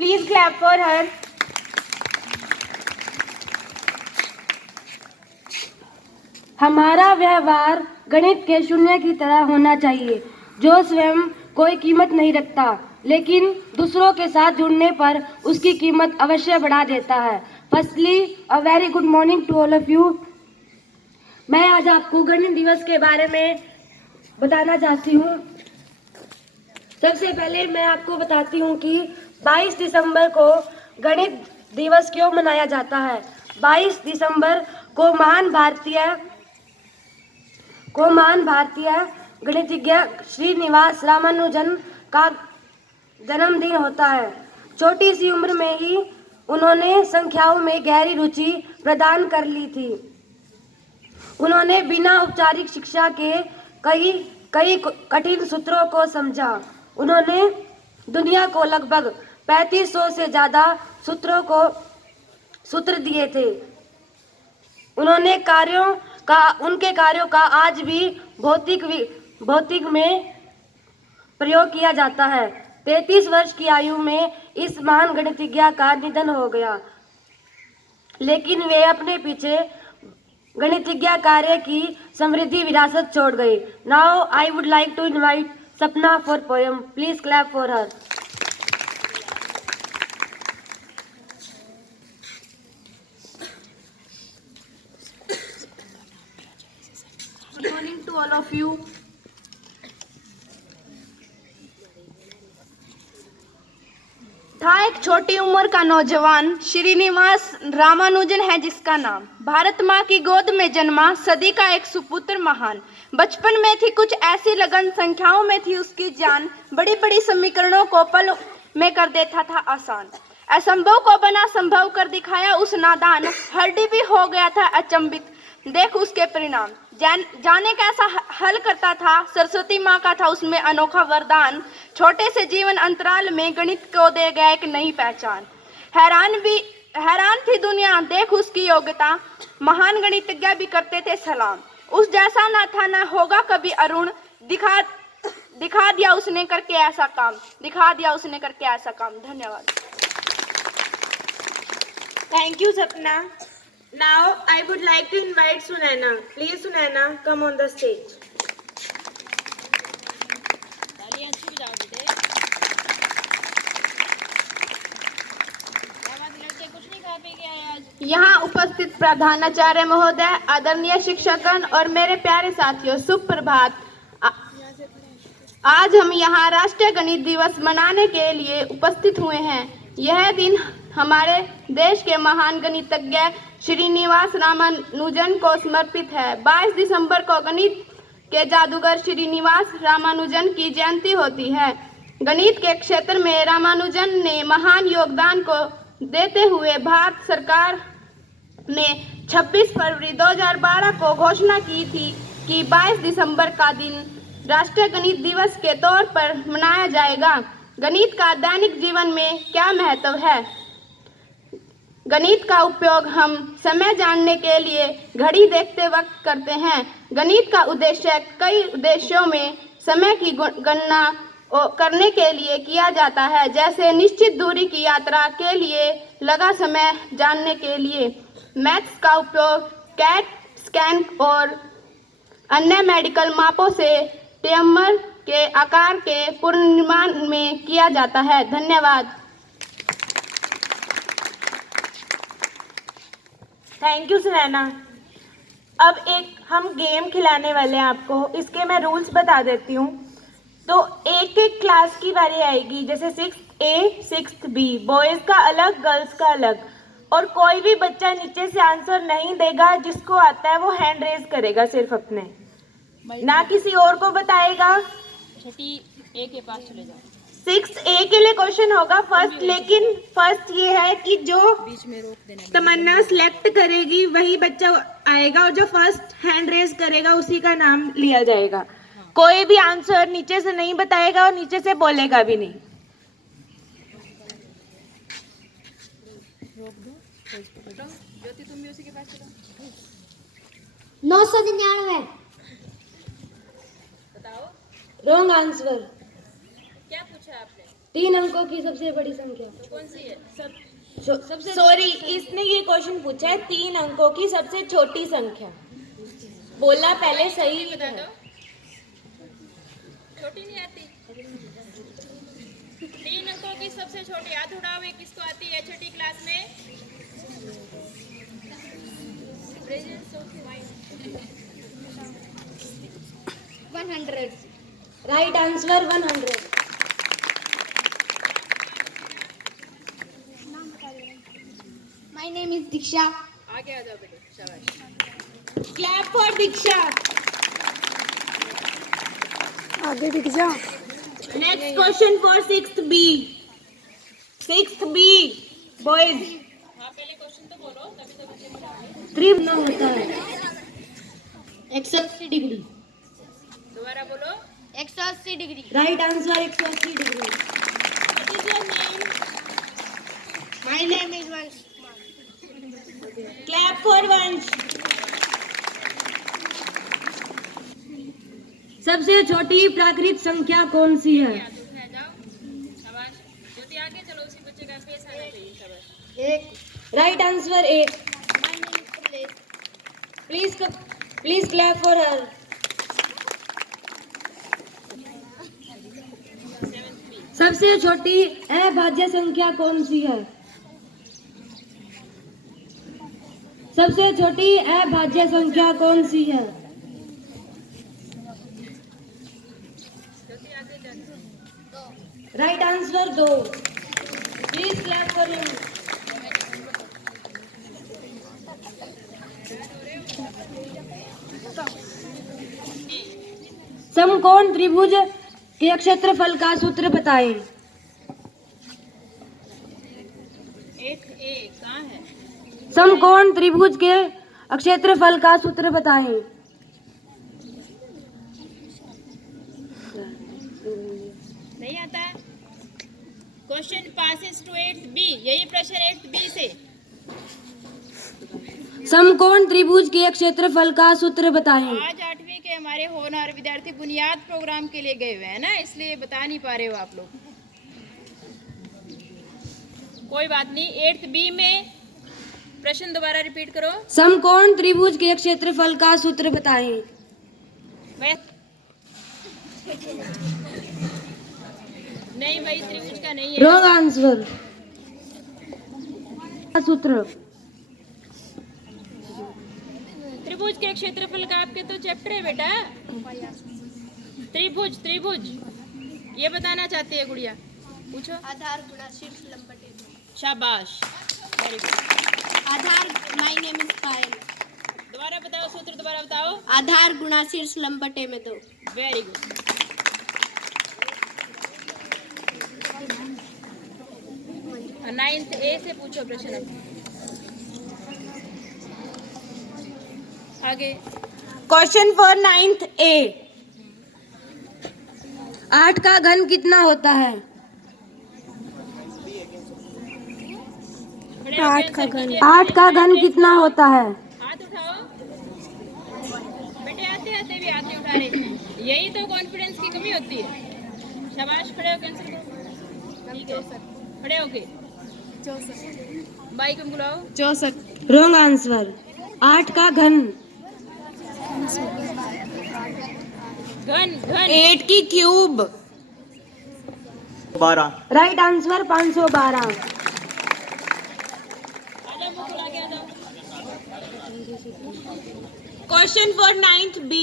Please clap for her. हमारा व्यवहार गणित के शून्य की तरह होना चाहिए, जो स्वयं कोई कीमत नहीं रखता, लेकिन दूसरों के साथ जुड़ने पर उसकी कीमत अवश्य बढ़ा देता है। Firstly a very good morning to all of you. मैं आज आपको गणित दिवस के बारे में बताना चाहती हूँ। सबसे पहले मैं आपको बताती हूँ कि 22 दिसंबर को गणित दिवस क्यों मनाया जाता है। 22 दिसंबर को महान भारतीय गणितज्ञ श्रीनिवास रामानुजन का जन्मदिन होता है। छोटी सी उम्र में ही उन्होंने संख्याओं में गहरी रुचि प्रदान कर ली थी। उन्होंने बिना औपचारिक शिक्षा के कई कई कठिन सूत्रों को समझा। उन्होंने दुनिया को लगभग 3500 से ज्यादा सूत्र दिए थे। उनके कार्यों का आज भी भौतिक में प्रयोग किया जाता है। 33 वर्ष की आयु में इस महान गणितज्ञ का निधन हो गया, लेकिन वे अपने पीछे गणितज्ञ कार्य की समृद्धि विरासत छोड़ गए। Now I would like to invite Sapna for poem. Please clap for her. Good morning to all of you. था एक छोटी उम्र का नौजवान, श्रीनिवास रामानुजन है जिसका नाम। भारत माँ की गोद में जन्मा, सदी का एक सुपुत्र महान। बचपन में थी कुछ ऐसी लगन, संख्याओं में थी उसकी जान। बड़ी बड़ी समीकरणों को पल में कर देता था आसान। असंभव को बना संभव कर दिखाया उस नादान। हरडी भी हो गया था अचंभित, देख उसके परिणाम। जाने कैसा हल करता था, सरस्वती माँ का था उसमें अनोखा वरदान। छोटे से जीवन अंतराल में गणित को दे गया एक नई पहचान। हैरान थी दुनिया, देख उसकी योग्यता। महान गणितज्ञ भी करते थे सलाम। उस जैसा ना था ना होगा कभी अरुण। दिखा दिया उसने करके ऐसा काम, दिखा दिया उसने करके ऐसा काम। धन्यवाद। Thank you, Sapna. Now I would like to invite Sunaina. Please, Sunaina, come on the stage. यहाँ उपस्थित प्रधानाचार्य महोदय, आदरणीय शिक्षकगण और मेरे प्यारे साथियों, सुप्रभात। आज हम यहाँ राष्ट्रीय गणित दिवस मनाने के लिए उपस्थित हुए हैं। यह दिन हमारे देश के महान गणितज्ञ श्रीनिवास रामानुजन को समर्पित है। 22 दिसंबर को गणित के जादूगर श्रीनिवास रामानुजन की जयंती होती है। गणित के क्षेत्र में रामानुजन ने महान योगदान को देते हुए भारत सरकार ने 26 फरवरी 2012 को घोषणा की थी कि 22 दिसंबर का दिन राष्ट्रीय गणित दिवस के तौर पर मनाया जाएगा। गणित का दैनिक जीवन में क्या महत्व है? गणित का उपयोग हम समय जानने के लिए घड़ी देखते वक्त करते हैं। गणित का उद्देश्य कई उद्देश्यों में समय की गणना करने के लिए किया जाता है, जैसे निश्चित दूरी की यात्रा के लिए लगा समय जानने के लिए। मैथ्स का उपयोग कैट स्कैन और अन्य मेडिकल मापों से ट्यूमर के आकार के पुनर्निर्माण में किया जाता है। धन्यवाद। Thank you Sunaina. अब एक हम गेम खिलाने वाले हैं आपको। इसके मैं रूल्स बता देती हूँ। तो एक एक क्लास की बारी आएगी, जैसे 6A 6B, बॉयज़ का अलग गर्ल्स का अलग। और कोई भी बच्चा नीचे से आंसर नहीं देगा, जिसको आता है वो हैंड रेज करेगा सिर्फ अपने, ना किसी और को बताएगा। 6A के पास चले जाओ। 6A के लिए क्वेश्चन होगा फर्स्ट, लेकिन फर्स्ट ये है कि जो बीच में रोक देना। तमन्ना सिलेक्ट करेगी वही बच्चा आएगा, और जो फर्स्ट हैंड रेज करेगा उसी का नाम लिया जाएगा। हाँ। कोई भी आंसर नीचे से नहीं बताएगा और नीचे से बोलेगा भी नहीं। रोक दो। ज्योति तुम भी उसी के पास चलो। 999। बताओ रॉन्ग आंसर। क्या पूछा आपने? 3 अंकों की सबसे बड़ी संख्या। कौन सी है? सबसे सॉरी, इसने ये क्वेश्चन पूछा है 3 अंकों की सबसे छोटी संख्या। बोला पहले सही बता है। दो। छोटी नहीं आती। 3 अंकों की सबसे छोटी, हाथ उठाओ, ये किसको आती है छठी क्लास में? 100। Right answer 100। My name is Diksha. आगे आ जाओ बेटे, शाबाश। क्लैप फॉर दीक्षा। आगे दिख जा। Next question for 6th B। 6th B boys. हाँ, पहले क्वेश्चन तो बोलो, तभी तो बच्चे बताएंगे। त्रिभ न होता है। 180 डिग्री। दोबारा बोलो। 180 degree. Right answer 180 degree. What is your name? My name is Vansh. Clap for वंश। सबसे छोटी प्राकृत संख्या कौन सी है? हाथ उठाए जाओ, शाबाश। ज्योति आगे चलो, उसी बच्चे का फेस आना चाहिए, शाबाश। 1। Right answer 1। My name is Kamlesh. Please clap for हर। सबसे छोटी अभाज्य संख्या कौन सी है? सबसे छोटी अभाज्य संख्या कौन सी है? Right answer 2। Please clap for him. समकोण त्रिभुज के क्षेत्रफल का सूत्र बताएं। 8A कहाँ है? समकोण त्रिभुज के क्षेत्रफल का सूत्र बताएं। नहीं आता है? Question passes to 8th B, यही प्रश्न 8th B से। समकोण त्रिभुज के क्षेत्रफल का सूत्र बताएं। आज 8वीं के हमारे होनहार विद्यार्थी बुनियाद प्रोग्राम के लिए गए हुए हैं ना, इसलिए बता नहीं पा रहे हो आप लोग। कोई बात नहीं। 8th B में प्रश्न दोबारा रिपीट करो। समकोण त्रिभुज के क्षेत्रफल का सूत्र बताएं। नहीं भाई, त्रिभुज का नहीं है। Wrong answer. सूत्र त्रिभुज के क्षेत्रफल का आपके तो चैप्टर है बेटा। त्रिभुज त्रिभुज ये बताना चाहती है गुड़िया, पूछो। आधार गुणा शीर्ष लंबटे। शाबाश, very good. Aadhaar. My name is Payal. दोबारा बताओ, सूत्र दोबारा बताओ। आधार गुणा शीर्ष लंबटे में 2। Very good. और 9th A से पूछो प्रश्न अब। आगे क्वेश्चन फॉर 9th A। 8 का घन कितना होता है? खड़े होके आंसर कीजिए। 8 का घन कितना होता है? हाथ उठाओ बेटे, आते आते भी हाथ नहीं उठा रहे, यही तो कॉन्फिडेंस की कमी होती है। शाबाश, खड़े होके आंसर करो। ठीक है, खड़े होके। बाई को बुलाओ। 64। Wrong answer. 8 का घन। घन घन 8 की क्यूब। 12। Right answer 512। आजा, मुंह खुला के आ जाओ। Question for 9th B।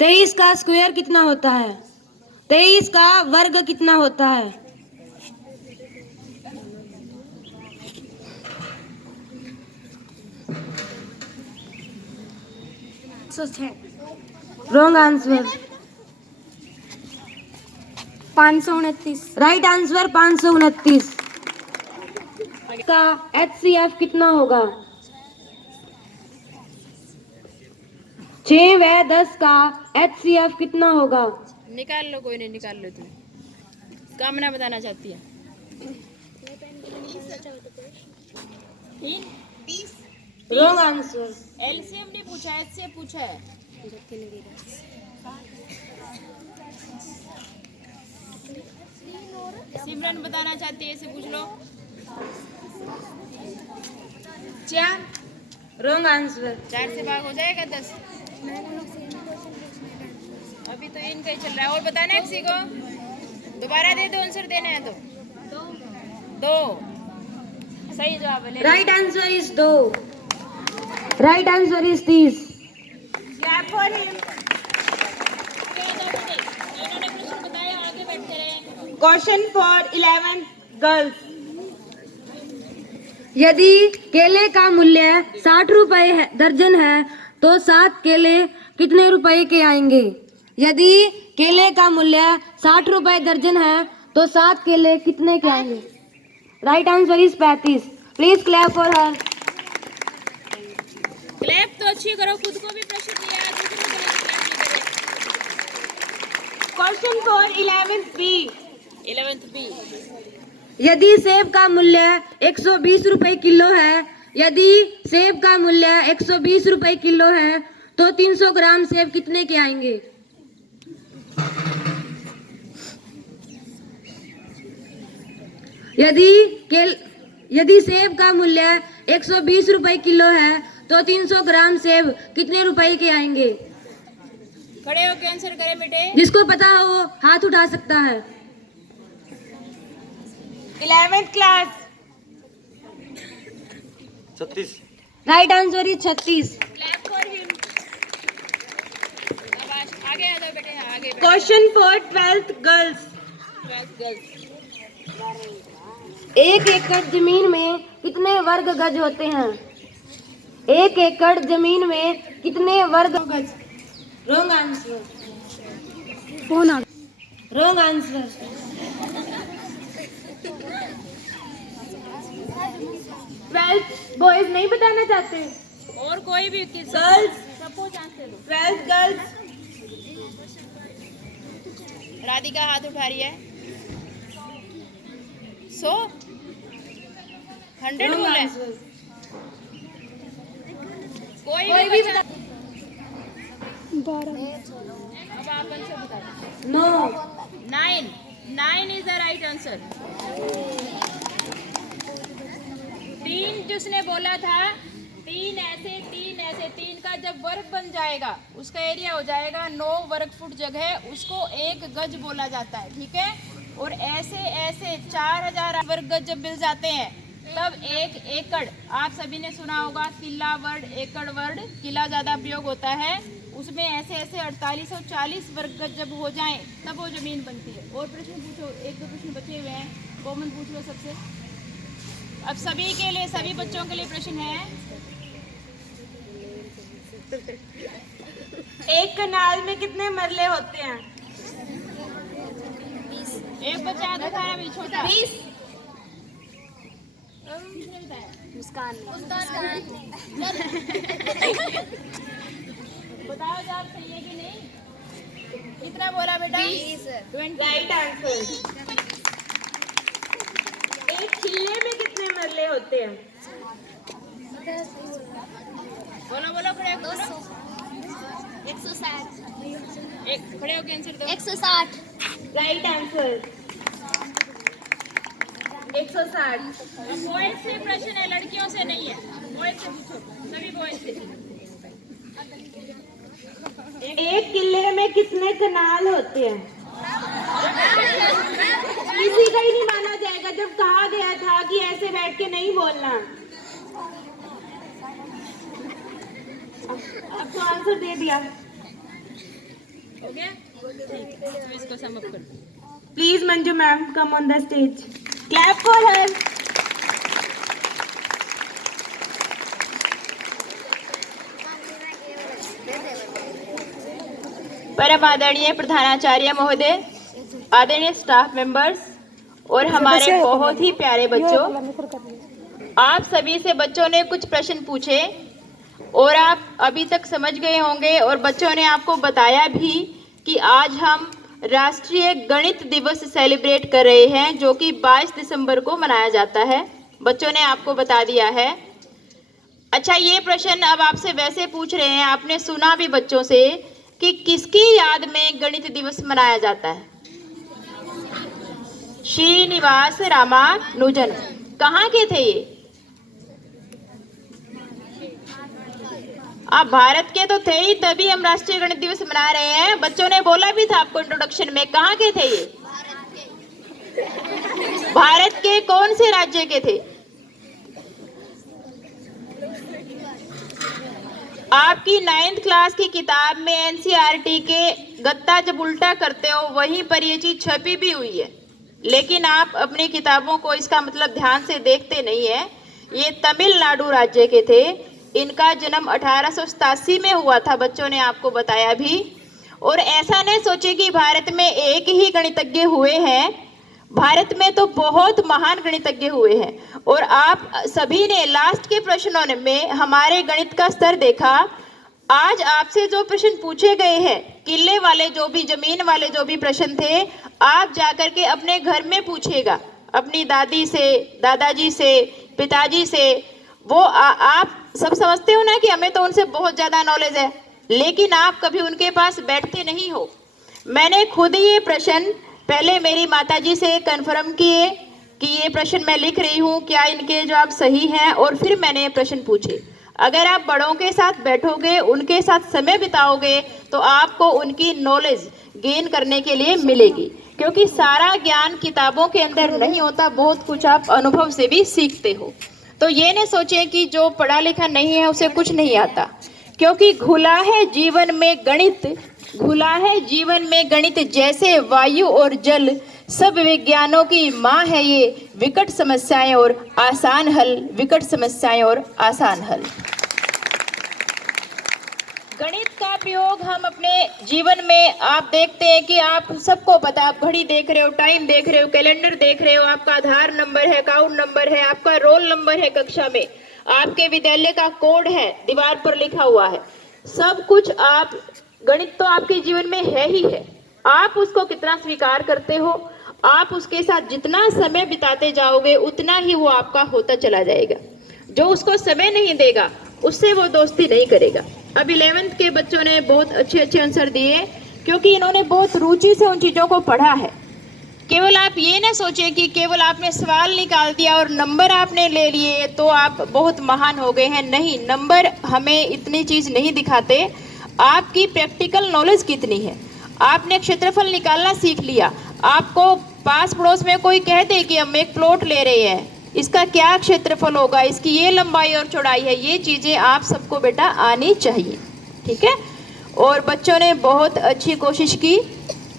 23 का स्क्वायर कितना होता है? 23 का वर्ग कितना होता है? Wrong answer. 529। Right answer 529। का HCF कितना होगा? 6 व 10 का HCF कितना होगा? निकाल लो, कोई नहीं, निकाल लो। तुम कामना बताना चाहती है। 30। Wrong answer. एलसीएम नहीं पूछा, एचसीएफ पूछा है। सिमरन बताना चाहती है, इसे पूछ लो। 4 रॉन्ग आंसर। 4 से भाग हो जाएगा 10। अभी तो इनका ही चल रहा है। और बताना है किसी को? दोबारा दे दो, आंसर देना है तो। 2 सही जवाब है। Right answer is 2। Right answer is 30। Clap for him. इन्होंने प्रश्न बताया, आगे बैठते रहे। Question for 11th girls. यदि केले का मूल्य 60 रुपए दर्जन है तो 7 केले कितने रुपए के आएंगे? यदि केले का मूल्य 60 रुपए दर्जन है तो 7 केले कितने के आएंगे? Right answer is 35। Please clap for her. Clap तो अच्छी करो, खुद को भी प्रश्न दिया है, दूसरों को भी क्लैप नहीं करे। Question for 11th B. 11th B। यदि सेब का मूल्य 120 रुपए किलो है, यदि सेब का मूल्य 120 रुपए किलो है तो 300 ग्राम सेब कितने के आएंगे? यदि सेब का मूल्य 120 रुपए किलो है तो 300 ग्राम सेब कितने रुपए के आएंगे? खड़े होकर आंसर करें बेटे। जिसको पता हो वो हाथ उठा सकता है। 11th class. 36। Right answer is 36। Clap for him. आगे आ जाओ बेटे, आगे बैठो। Question for 12th girls. 12th girls. 1 एकड़ जमीन में कितने वर्ग गज होते हैं? 1 एकड़ जमीन में कितने वर्ग गज? Wrong answer. Wrong answer. Boys नहीं बताना चाहते? और कोई भी Girls. सबको चांस दे दो। 12th girls. राधिका हाथ उठा रही है। 100 100 रॉन्ग बोले। आंसर। कोई भी बता। अब आप आंसर बता दो। No. 9 is the right answer. 3 जिसने बोला था, 3 ऐसे 3 का जब वर्ग बन जाएगा उसका एरिया हो जाएगा 9 वर्ग फुट जगह, उसको 1 गज बोला जाता है, ठीक है। और ऐसे 4000 वर्ग गज जब मिल जाते हैं तब 1 एकड़, आप सभी ने सुना होगा किला वर्ड, एकड़ वर्ड, किला ज्यादा प्रयोग होता है, उसमें ऐसे 4840 वर्ग गज जब हो जाएं तब वो जमीन बनती है। और प्रश्न पूछो, 1-2 प्रश्न बचे हुए हैं, कॉमन पूछ लो सबसे। अब सभी के लिए, सभी बच्चों के लिए प्रश्न है। एक कनाल में कितने मरले होते हैं? एक बच्चा आधा खाया भी छोटा। 20। बताओ जवाब सही है कि नहीं? कितना बोला बेटा? 20। Right answer. एक किले में कितने मरले होते हैं? बोलो बोलो, खड़े होके बोलो। 160। एक खड़े होके आंसर दो। 160। Right answer 160। बॉयज से प्रश्न है, लड़कियों से नहीं है। बॉयज से पूछो, सभी बॉयज से। एक किले में कितने कनाल होते हैं? किसी का ही नहीं माना जाएगा जब कहा गया था कि ऐसे बैठ के नहीं बोलना। अब तो आंसर दे दिया। हो गया? ठीक है, तो इसको सम अप कर दो। Please Manju ma'am come on the stage. Clap for हर। परम आदरणीय प्रधानाचार्य महोदय, आदरणीय स्टाफ मेंबर्स और हमारे बहुत ही प्यारे बच्चों, आप सभी से बच्चों ने कुछ प्रश्न पूछे और आप अभी तक समझ गए होंगे और बच्चों ने आपको बताया भी कि आज हम राष्ट्रीय गणित दिवस सेलिब्रेट कर रहे हैं जो कि 22 दिसंबर को मनाया जाता है। बच्चों ने आपको बता दिया है। अच्छा, ये प्रश्न अब आपसे वैसे पूछ रहे हैं, आपने सुना भी बच्चों से कि किसकी याद में गणित दिवस मनाया जाता है? श्रीनिवास रामानुजन। कहाँ के थे ये? आप भारत के तो थे ही, तभी हम राष्ट्रीय गणित दिवस मना रहे हैं। बच्चों ने बोला भी था आपको इंट्रोडक्शन में, कहाँ के थे ये? भारत के कौन से राज्य के थे? आपकी 9th क्लास की किताब में एनसीईआरटी के गत्ता जब उल्टा करते हो वहीं पर ये चीज छपी भी हुई है, लेकिन आप अपनी किताबों को इसका मतलब ध्यान से देखते नहीं है। ये तमिलनाडु राज्य के थे। इनका जन्म 1887 में हुआ था, बच्चों ने आपको बताया भी। और ऐसा नहीं सोचे कि भारत में एक ही गणितज्ञ हुए हैं, भारत में तो बहुत महान गणितज्ञ हुए हैं। और आप सभी ने लास्ट के प्रश्नों में हमारे गणित का स्तर देखा। आज आपसे जो प्रश्न पूछे गए हैं, किले वाले जो भी, जमीन वाले जो भी प्रश्न थे, आप जाकर के अपने घर में पूछेगा, अपनी दादी से, दादाजी से, पिताजी से। वो आप सब समझते हो ना कि हमें तो उनसे बहुत ज़्यादा नॉलेज है, लेकिन आप कभी उनके पास बैठते नहीं हो। मैंने खुद ये प्रश्न पहले मेरी माताजी से कंफर्म किए कि ये प्रश्न मैं लिख रही हूँ, क्या इनके जवाब सही हैं, और फिर मैंने ये प्रश्न पूछे। अगर आप बड़ों के साथ बैठोगे, उनके साथ समय बिताओगे, तो आपको उनकी नॉलेज गेन करने के लिए मिलेगी, क्योंकि सारा ज्ञान किताबों के अंदर नहीं होता, बहुत कुछ आप अनुभव से भी सीखते हो। तो ये न सोचें कि जो पढ़ा लिखा नहीं है उसे कुछ नहीं आता, क्योंकि घुला है जीवन में गणित, घुला है जीवन में गणित जैसे वायु और जल, सब विज्ञानों की माँ है ये, विकट समस्याएं और आसान हल, विकट समस्याएं और आसान हल। गणित का प्रयोग हम अपने जीवन में, आप देखते हैं कि आप सबको पता, आप घड़ी देख रहे हो, टाइम देख रहे हो, कैलेंडर देख रहे हो, आपका आधार नंबर है, अकाउंट नंबर है, आपका रोल नंबर है कक्षा में, आपके विद्यालय का कोड है, दीवार पर लिखा हुआ है, सब कुछ आप, गणित तो आपके जीवन में है ही है। आप उसको कितना स्वीकार करते हो, आप उसके साथ जितना समय बिताते जाओगे उतना ही वो आपका होता चला जाएगा। जो उसको समय नहीं देगा उससे वो दोस्ती नहीं करेगा। अब 11th के बच्चों ने बहुत अच्छे अच्छे आंसर दिए, क्योंकि इन्होंने बहुत रुचि से उन चीज़ों को पढ़ा है। केवल आप ये ना सोचें कि केवल आपने सवाल निकाल दिया और नंबर आपने ले लिए तो आप बहुत महान हो गए हैं। नहीं, नंबर हमें इतनी चीज़ नहीं दिखाते, आपकी प्रैक्टिकल नॉलेज कितनी है। आपने क्षेत्रफल निकालना सीख लिया, आपको पास पड़ोस में कोई कह दे कि हम एक प्लॉट ले रहे हैं, इसका क्या क्षेत्रफल होगा, इसकी ये लंबाई और चौड़ाई है, ये चीज़ें आप सबको बेटा आनी चाहिए, ठीक है। और बच्चों ने बहुत अच्छी कोशिश की,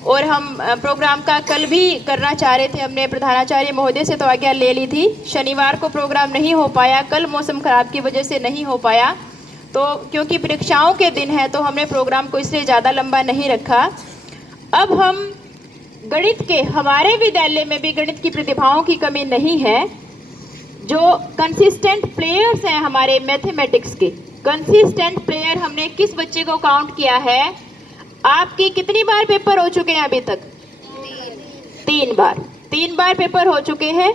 और हम प्रोग्राम का कल भी करना चाह रहे थे, हमने प्रधानाचार्य महोदय से तो आज्ञा ले ली थी। शनिवार को प्रोग्राम नहीं हो पाया, कल मौसम खराब की वजह से नहीं हो पाया, तो क्योंकि परीक्षाओं के दिन है तो हमने प्रोग्राम को इसलिए ज़्यादा लंबा नहीं रखा। अब हम गणित के, हमारे विद्यालय में भी गणित की प्रतिभाओं की कमी नहीं है। जो कंसिस्टेंट प्लेयर्स हैं हमारे मैथमेटिक्स के, कंसिस्टेंट प्लेयर हमने किस बच्चे को काउंट किया है? आपकी कितनी बार पेपर हो चुके हैं अभी तक? 3 बार पेपर हो चुके हैं,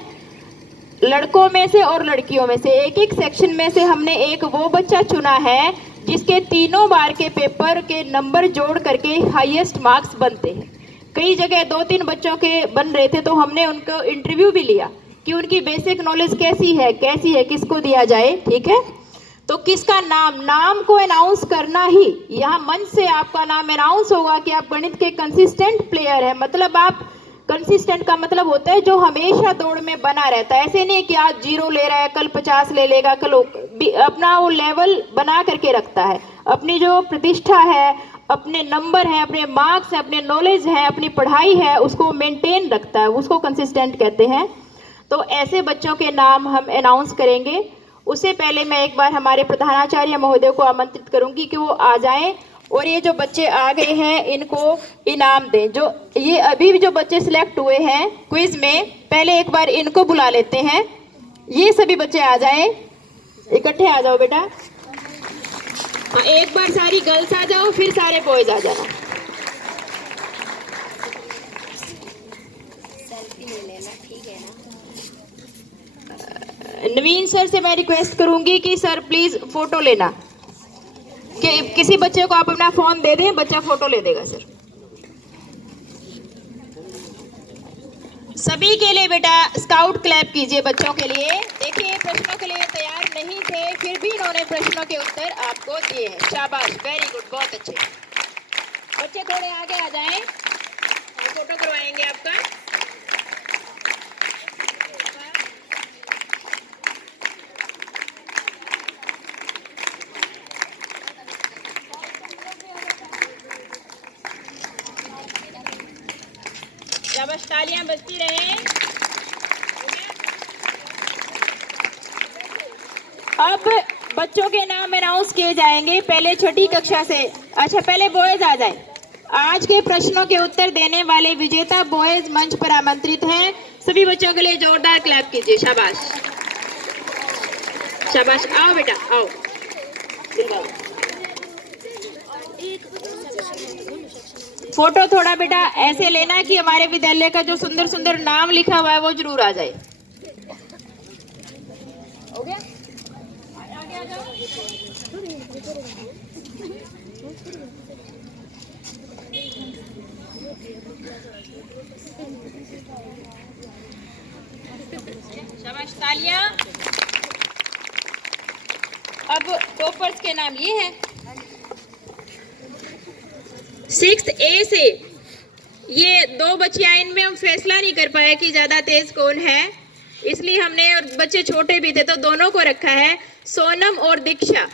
लड़कों में से और लड़कियों में से। एक एक सेक्शन में से हमने एक वो बच्चा चुना है जिसके 3 बार के पेपर के नंबर जोड़ करके हाईएस्ट मार्क्स बनते हैं। कई जगह 2-3 बच्चों के बन रहे थे, तो हमने उनको इंटरव्यू भी लिया कि उनकी बेसिक नॉलेज कैसी है, किसको दिया जाए, ठीक है। तो किसका नाम को अनाउंस करना ही, यहाँ मंच से आपका नाम अनाउंस होगा कि आप गणित के कंसिस्टेंट प्लेयर हैं। मतलब आप, कंसिस्टेंट का मतलब होता है जो हमेशा दौड़ में बना रहता है। ऐसे नहीं कि आज 0 ले रहा है, कल 50 ले लेगा, कल अपना वो लेवल बना करके रखता है। अपनी जो प्रतिष्ठा है, अपने नंबर हैं, अपने मार्क्स हैं, अपने नॉलेज है, अपनी पढ़ाई है, उसको मेंटेन रखता है, उसको कंसिस्टेंट कहते हैं। तो ऐसे बच्चों के नाम हम अनाउंस करेंगे। उससे पहले मैं एक बार हमारे प्रधानाचार्य महोदय को आमंत्रित करूंगी कि वो आ जाएं और ये जो बच्चे आ गए हैं इनको इनाम दें। जो ये अभी भी जो बच्चे सिलेक्ट हुए हैं क्विज में, पहले एक बार इनको बुला लेते हैं। ये सभी बच्चे आ जाएं, इकट्ठे आ जाओ बेटा। एक बार सारी गर्ल्स आ जाओ, फिर सारे बॉयज आ जाना। नवीन सर से मैं रिक्वेस्ट करूंगी कि सर प्लीज फोटो लेना, कि किसी बच्चे को आप अपना फोन दे दें, बच्चा फोटो ले देगा सर। सभी के लिए बेटा स्काउट क्लैप कीजिए बच्चों के लिए। देखिए प्रश्नों के लिए तैयार नहीं थे, फिर भी इन्होंने प्रश्नों के उत्तर आपको दिए हैं। शाबाश, वेरी गुड, बहुत अच्छे। बच्चे थोड़े आगे आ जाएं, फोटो करवाएंगे आपका। शाबाश, तालियां बजती रहें। अब बच्चों के नाम अनाउंस किए जाएंगे, पहले छठी कक्षा से। अच्छा, पहले बॉयज आ जाए। आज के प्रश्नों के उत्तर देने वाले विजेता बॉयज मंच पर आमंत्रित हैं। सभी बच्चों के लिए जोरदार क्लैप कीजिए। शाबाश शाबाश, आओ बेटा आओ। फोटो थोड़ा बेटा ऐसे लेना कि हमारे विद्यालय का जो सुंदर सुंदर नाम लिखा हुआ है वो जरूर आ जाए। हो गया? आगे आ जाओ। शाबाश, तालियां। अब टॉपर्स के नाम ये हैं। 6th A से ये दो बच्चियां, इनमें हम फैसला नहीं कर पाए कि ज्यादा तेज कौन है, इसलिए हमने, और बच्चे छोटे भी थे तो दोनों को रखा है, सोनम और दीक्षा।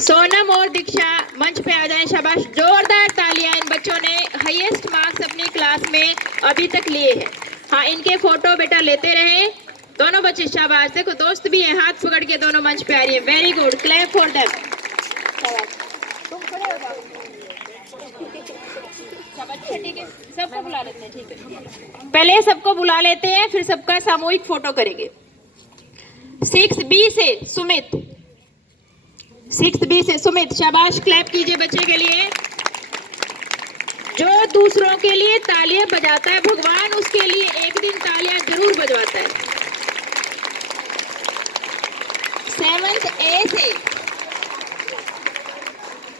सोनम और दीक्षा मंच पे आ जाएं। शाबाश, जोरदार तालियां। इन बच्चों ने हाईएस्ट मार्क्स अपनी क्लास में अभी तक लिए हैं। हाँ, इनके फोटो बेटा लेते रहे दोनों बच्चे। शाबाश, देखो दोस्त भी हैं, हाथ पकड़ के दोनों मंच पे आ रही है। Very good, clap for them. तुम खड़े हो जाओ। ठीक है, सबको बुला लेते हैं। ठीक है, पहले सबको बुला लेते हैं, फिर सबका सामूहिक फोटो करेंगे। 6B से सुमित। 6B से सुमित, शाबाश, क्लैप कीजिए बच्चे के लिए। जो दूसरों के लिए तालियां बजाता है, भगवान उसके लिए एक दिन तालियां जरूर बजवाता है।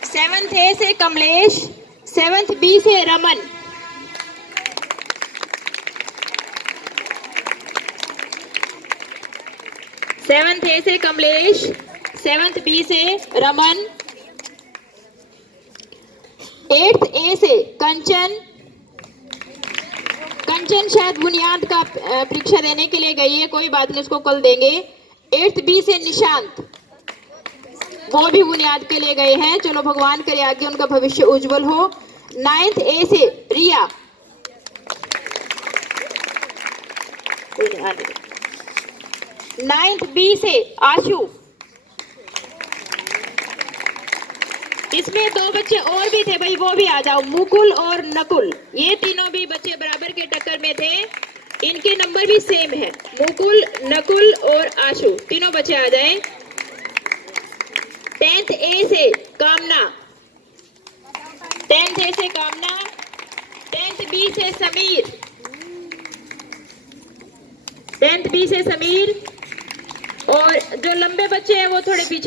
7th A से कमलेश। 7th B से रमन। सेवंथ A से कमलेश, 7th B से रमन। 8th A से कंचन। कंचन शायद बुनियाद का परीक्षा देने के लिए गई है, कोई बात नहीं, उसको कल देंगे। 8th B से निशांत, वो भी बुनियाद के लिए गए हैं। चलो भगवान करे आगे उनका भविष्य उज्जवल हो। 9th A से रिया। 9th B से आशु। इसमें दो बच्चे और भी थे भाई, वो भी आ जाओ, मुकुल और नकुल। ये तीनों भी बच्चे बराबर के टक्कर में थे, इनके नंबर भी सेम है। मुकुल, नकुल और आशु, तीनों बच्चे आ जाएं। 10th A से कामना। 10th A से कामना। 10th B से समीर। 10th B से समीर। और जो लंबे बच्चे हैं वो थोड़े पीछे